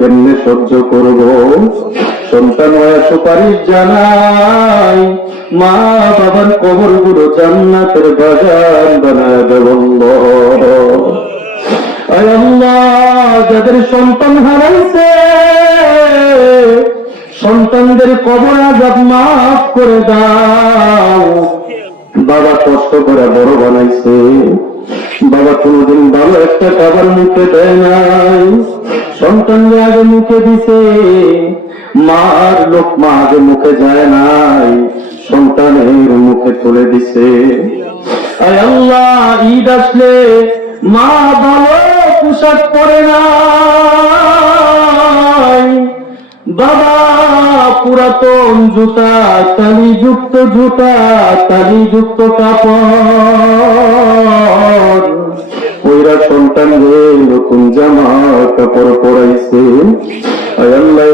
কেমনে সহ্য করব? সন্তান হয়ে সুপারিশ জানাই, মা বাবার কবরগুলো জান্নাতের বাগান বানায় দেব আল্লাহ। আয় আল্লাহ, যাদের সন্তান হারাইছে সন্তানদের কবর আযাব মাফ করে দাও। বাবা কষ্ট করে বড় বানাইছে, বাবা কোনদিন ভালো একটা খাবার মুখে দেয় নাই, সন্তানকে আগে মুখে দিছে, মার লোকমা আগে মুখে যায় নাই, সন্তানের মুখে তুলে দিছে। আয় আল্লাহ, ঈদ আসলে মা ভালো পোশাক পরে নাই, বাবা পুরাতন জুতা, তালিযুক্ত জুতা, তালিযুক্ত কাপড় ওইরা সন্তানকে নতুন জামা কাপড় পরাইছে। আয় আল্লাহ,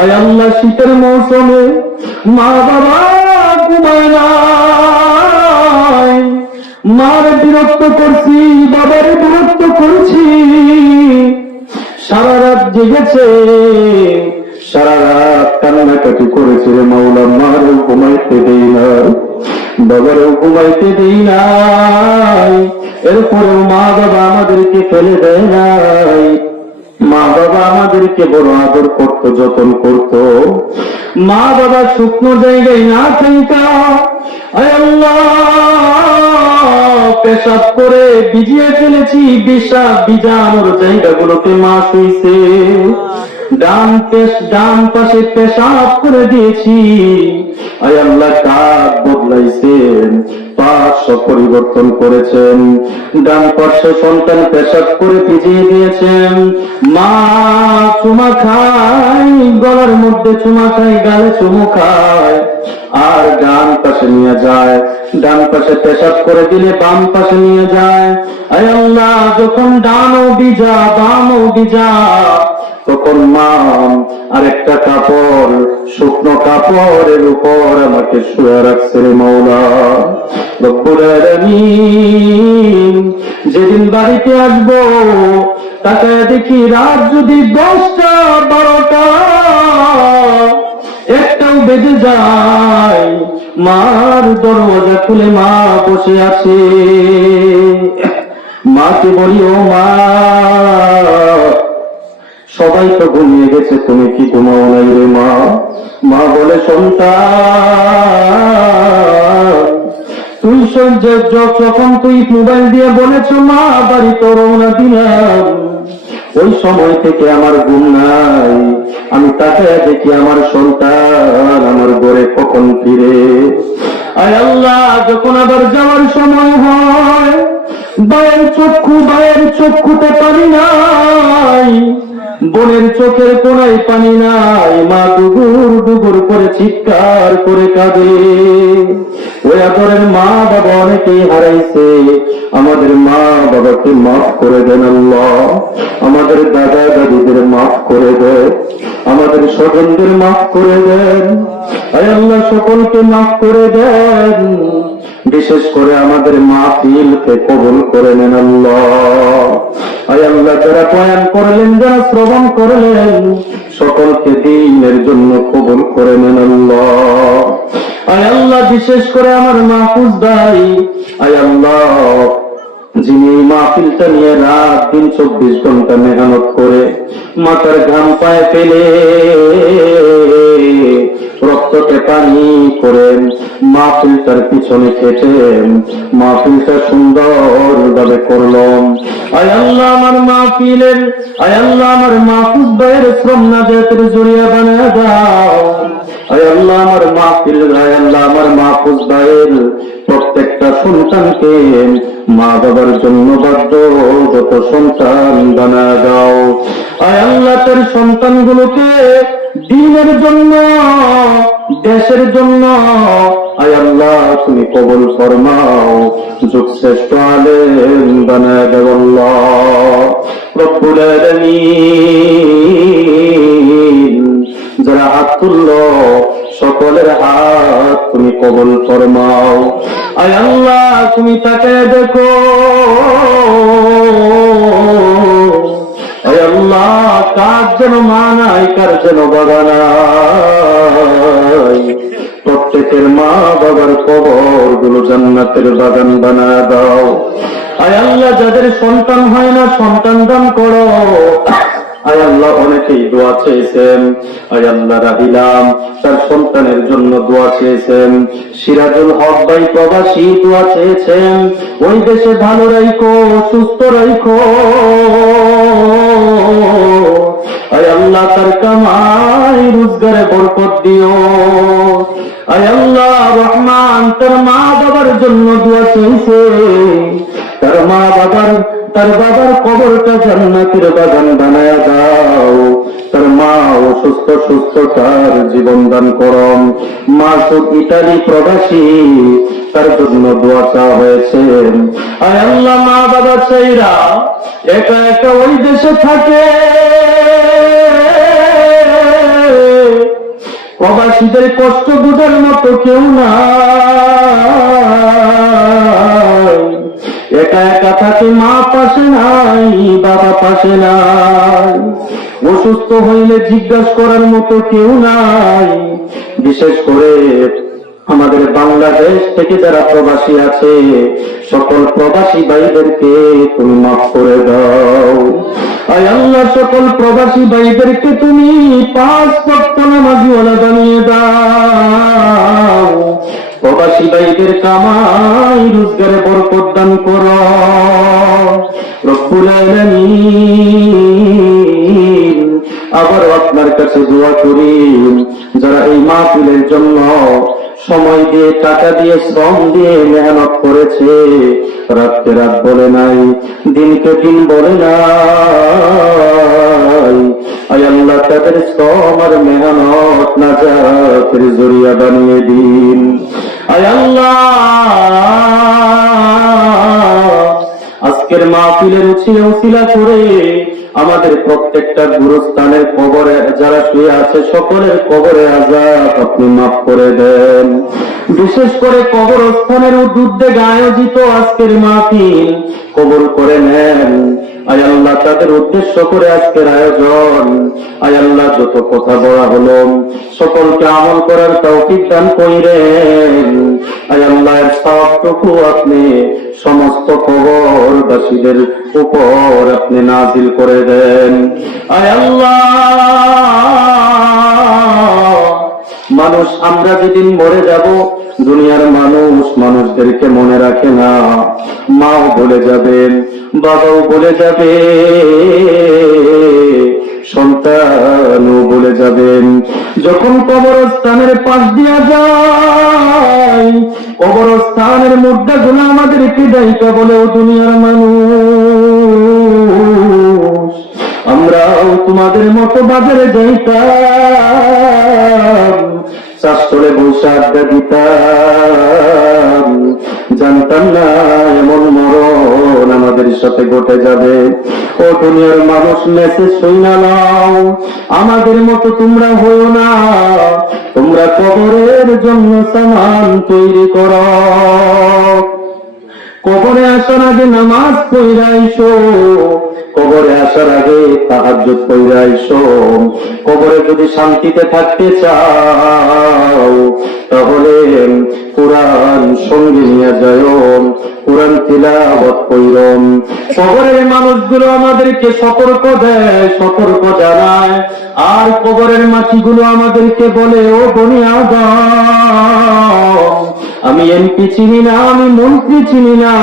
আয় আল্লাহ, শীতের মৌসুমে মা বাবা ঘুমায় নাই, মার বিরক্ত করছি, বাবার বিরক্ত করছি, সারা রাত জেগেছে, সারা রাত কান্নাকাটি করেছে রে মাওলা, মারও ঘুমাইতে দেই নাই, বাবারও ঘুমাইতে দেই নাই, এরপরেও মা বাবা আমাদেরকে ফেলে দেয় নাই, মা বাবা আমাদেরকে বড় আদর করত, যতন করত, মা বাবা শুকনো জায়গায় না থাকা আয় আল্লাহ পেশাব করে ভিজিয়ে ফেলেছি, ভিজানোর জায়গাগুলোতে মা শুইছে, ডান পাশে পেশাব করে দিয়েছি, আয় আল্লাহ কাজ বদলাইছেন, পাশ পরিবর্তন করেছেন, ডান পাশে সন্তান পেশাব করে ভিজিয়ে দিয়েছেন, মা চুমা খায়, গলার মধ্যে চুমা খায়, গালে চুমু খায়, আর ডান পাশে নিয়ে যায়, ডান পাশে পেশাব করে দিলে বাম পাশে নিয়ে যায়। আয় আল্লাহ, যখন ডানও ভিজা বামও ভিজা, তখন মা আরেকটা কাপড়, শুকনো কাপড়ের উপর আমাকে শুয়ে রাখছে রে মাওলা রব্বুল আলামিন। যেদিন বাড়িতে আসবো তাকায় দেখি রাত যদি 10টা 12টা একটাও বেজে যায়, মার দরওয়াজা খুলে মা বসে আছে, মাকে বলি ও মা, সবাই তো ঘুমিয়ে গেছে, তুমি কি ঘুমাও নাই রে মা? মা বলে সন্তান, তুই যখন তুই মোবাইল দিয়ে বলেছ মা বাড়ি তো রওনা দিলাম, ওই সময় থেকে আমার ঘুম নাই, আমি তাকায় দেখি আমার সন্তান আমার ঘরে কখন ফিরে। আয় আল্লাহ, যখন আবার যাওয়ার সময় হয় ভাইয়ের চক্ষুতে পানি নাই, বোনের চোখের কোনায় পানি নাই, মা ডুগুর ডুগুর করে চিৎকার করে কাঁদে। ওই আদরের মা বাবা অনেকেই হারাইছে, আমাদের মা বাবাকে মাফ করে দেন আল্লাহ, আমাদের দাদা দাদিদের মাফ করে দেন, আমাদের স্বজনদের মাফ করে দেন, আয় আল্লাহ সকলকে মাফ করে দেন, বিশেষ করে আমাদের মাহফিলকে কবুল করে নেন আল্লাহ। আয় আল্লাহ, যারা বয়ান করলেন, যারা শ্রবণ করলেন, সকলকে দ্বীনের জন্য কবুল করে নেন আল্লাহ। আয় আল্লাহ, বিশেষ করে আমার মাহফুজ ভাই, আয় আল্লাহ যিনি মাহফিলটা নিয়ে রাত দিন 24 ঘন্টা মেহনত করে মাথার ঘাম পায়ে ফেলে রক্তকে পানি করেন মাহফিলটার পিছনে খেটেন, মাহফিলটা সুন্দর ভাবে করলাম। আয় আল্লাহ, আমার মাহফিলের, আয় আল্লাহ আমার মাহফুজ ভাইয়ের শ্রম নাজাতের জরিয়া বানিয়ে দাও। আয় আল্লাহ আমার মাহফিল, আয় আল্লাহ আমার মাহফুজ ভাইয়ের প্রত্যেকটা সন্তানকে মা বাবার জন্য বাধ্যগত সন্তান বানিয়ে দাও। আয় আল্লাহ, তার সন্তানগুলোকে দ্বীনের জন্য, দেশের জন্য আয় আল্লাহ তুমি কবুল ফরমাও, যুগ শ্রেষ্ঠ আলেম বানায় দাও আল্লাহ রব্বুল আলামিন। যারা হাত তুললো সকলের হাত তুমি কবুল ফরমাও। আয় আল্লাহ, তুমি তাকে দেখো কার যেন মা নাই, কার যেন বাবা নাই। প্রত্যেকের মা বাবার কবর গুলো জান্নাতের বাগান বানায় দাও। আয় আল্লাহ, যাদের সন্তান হয় না সন্তান দান করো। আয় আল্লাহ, অনেকেই দোয়া চেয়েছেন। আয় আল্লাহ, রাহিলাম তার সন্তানের জন্য দোয়া চেয়েছেন। সিরাজুল হক ভাই প্রবাসী দোয়া চেয়েছেন, ওই দেশে ভালো রাখো, সুস্থ রাখো। আয় আল্লাহ, তার কামাই রোজগারে বরকত দিও। আয় আল্লাহ রহমান, তার মা বাবার জন্য দোয়া চেয়েছে, তার বাবার কবরটা জান্নাতের বাগান বানায়া দাও। তার মা সুস্থ তার জীবন দান করম। মা তো ইটালি প্রবাসী, তার জন্য দোয়া চাওয়া হয়েছে। আয় আল্লাহ, মা বাবা চাইরা একা একা ওই দেশে থাকে, প্রবাসীদের কষ্ট বুঝার মতো কেউ নাই। একা একা থাকে, মা পাশে নাই, বাবা পাশে নাই। অসুস্থ হইলে জিজ্ঞাসা করার মতো কেউ নাই। বিশেষ করে আমাদের বাংলাদেশ থেকে যারা প্রবাসী আছে, সকল প্রবাসী ভাইদেরকে তুমি মাফ করে দাও। আয় আল্লাহ, সকল প্রবাসী ভাইদেরকে তুমি 5 ওয়াক্ত নামাজওয়ালা বানিয়ে দাও। প্রবাসী ভাইদের কামাই রোজগারে বরকত দান করো রব্বুল আলামিন। আবার আপনার কাছে দোয়া করি, যারা এই মাহফিলের জন্য সময় দিয়ে, টাকা দিয়ে, শ্রম দিয়ে মেহনত করেছে, রাতকে রাত বলে নাই, দিনকে দিন বলে নাই, আয় আল্লাহ তাদের শ্রম আর মেহনত নাজাতের জরিয়া বানিয়ে দিন। আয় আল্লাহ, আজকের মাহফিলের উছিলা করে আমাদের প্রত্যেকটা গুরুস্থানের কবরে যারা শুয়ে আছে, সকলের কবরে আযাব আপনি মাফ করে দেন। বিশেষ করে কবরস্থানের উদ্যোগে আয়োজিত আজকের মাহফিল কবুল করে নেন। আয় আল্লাহ, তাদের উদ্দেশ্য করে আজকের আয়োজন, আয় আল্লাহ যত কথা বলা হলো সকলকে আমল করার তৌফিক দান কইরেন। আয় আল্লাহ, এর সবটুকু আপনি সমস্ত কবরবাসীদের উপর আপনি নাজিল করে দেন। আয় আল্লাহ, মানুষ আমরা যেদিন মরে যাব, দুনিয়ার মানুষদেরকে মনে রাখে না। মাও বলে যাবেন, বাবাও বলে যাবে, সন্তানও বলে যাবেন। যখন কবরস্থানের পাশ দিয়া যায়, কবরস্থানের মুদ্রাগুলো আমাদেরকে দায়িত্ব বলেও দুনিয়ার মানুষ, আমরাও তোমাদের মতো বাজারে যাইতাম, শাস্ত্রে বসে আড্ডা দিতাম, জানতাম না এমন মরণ আমাদের সাথে ঘটে যাবে। ও দুনিয়ার মানুষ, মেসেজ শুইনা নাও, আমাদের মতো তোমরা হইও না। তোমরা কবরের জন্য সামান তৈরি করো, কবরে আসার আগে নামাজ পড়া আইসো, কবরে আসার আগে তাহাজ্জুদ পড়া আইসো। কবরে যদি শান্তিতে থাকতে চাও, তাহলে কোরআন সঙ্গে নিয়ে যাও, কোরআন তিলাওয়াত করো। কবরের মানুষগুলো আমাদেরকে সতর্ক দেয়, সতর্ক জানায়, আর কবরের মাটিগুলো আমাদেরকে বলে, ও বনি আদম, আমি এমপি চিনি না, আমি মন্ত্রী চিনি না,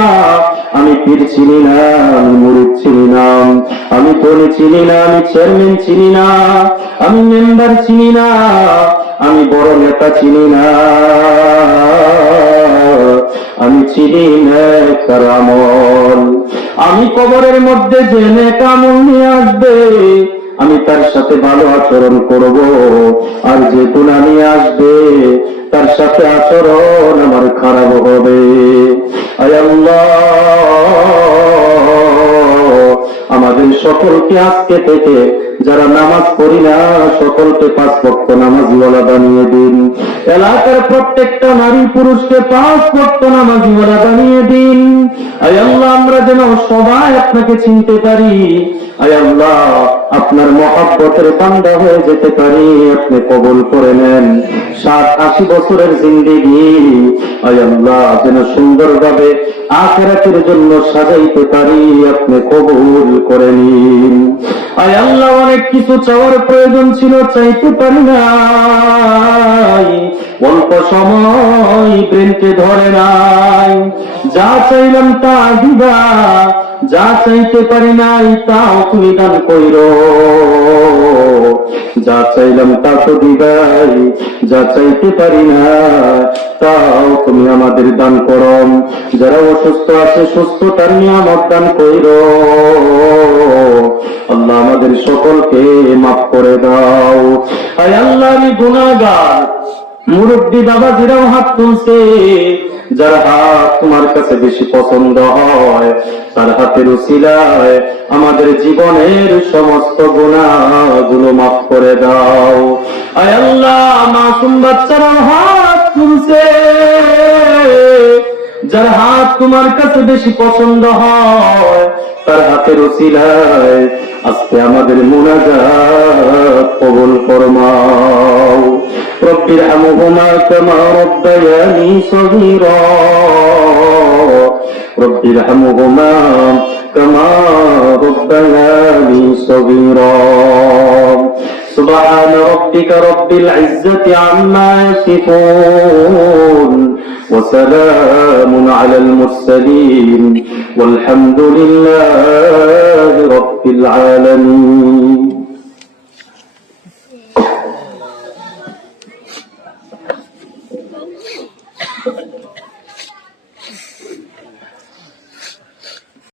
আমি পীর চিনি না, আমি মুরিদ চিনি না, আমি ধনী চিনি না, আমি চেয়ারম্যান চিনি না, আমি মেম্বার চিনি না, আমি বড় নেতা চিনি না, আমি চিনি না কার আমল। আমি কবরের মধ্যে যে নেক আমল নিয়ে আসবে, আমি তার সাথে ভালো আচরণ করব, আর যে গুনাহ নিয়ে আসবে তার সাথে আচরণ আমার খারাপ হবে। আয় আল্লাহ, আমাদের সকলকে আজকে থেকে যারা নামাজ পড়ি না সকলকে 5 ওয়াক্ত নামাজিওয়ালা বানিয়ে দিন। এলাকার প্রত্যেকটা নারী পুরুষকে 5 ওয়াক্ত নামাজিওয়ালা বানিয়ে দিন। আয় আল্লাহ, আমরা যেন সবাই আপনাকে চিনতে পারি। আয় আল্লাহ, আপনার মহব্বতের বান্দা হয়ে যেতে পারি। আপনি কবুল করে নেন। 60-80 বছরের জিন্দেগি আয় আল্লাহ যেন সুন্দরভাবে আখিরাতের জন্য সাজাইতে পারি। আপনি কবুল করে নিন। আয় আল্লাহ, অনেক কিছু চাওয়ার প্রয়োজন ছিল, চাইতে পারি নাই। অল্প সময় ব্রেনকে ধরে নাই। যা চাইলাম তা দিবা, যা চাইতে পারি নাই তাও তুমি দান কইরো। যা চাইলাম তা তো দিবাই, যা চাইতে পারি না তাও তুমি আমাদের দান করো। যারা অসুস্থ আছে সুস্থতার নিয়ামত দান কইরো। আল্লাহ, আমাদের সকলকে মাফ করে দাও। আয় আল্লাহ, আমি গুনাহগার, মুরব্বী বাবাজিরাও হাত তুলছে। যার হাত তোমার কাছে বেশি পছন্দ হয় তার হাতের উসিলায় আমাদের জীবনের সমস্ত গুনাহগুলো মাফ করে দাও। আয় আল্লাহ, মাসুম বাচ্চারাও হাত তুলছে। যার হাত তোমার কাছে বেশি পছন্দ হয় তার হাতের উসিলায় আজকে আমাদের মুনাজাত কবুল ফরমাও। রব্বির হামহুমা কামা রব্বায়ানি সগীরা। রব্বির হামহুমা কামা রব্বায়ানি সগীরা। সুবহান রাব্বিকা রব্বিল ইজ্জাতি আম্মা ইয়াসিফুন ওয়া সালামুন আলাল মুরসালিন ওয়ালহামদুলিল্লাহি রাব্বিল আলামিন।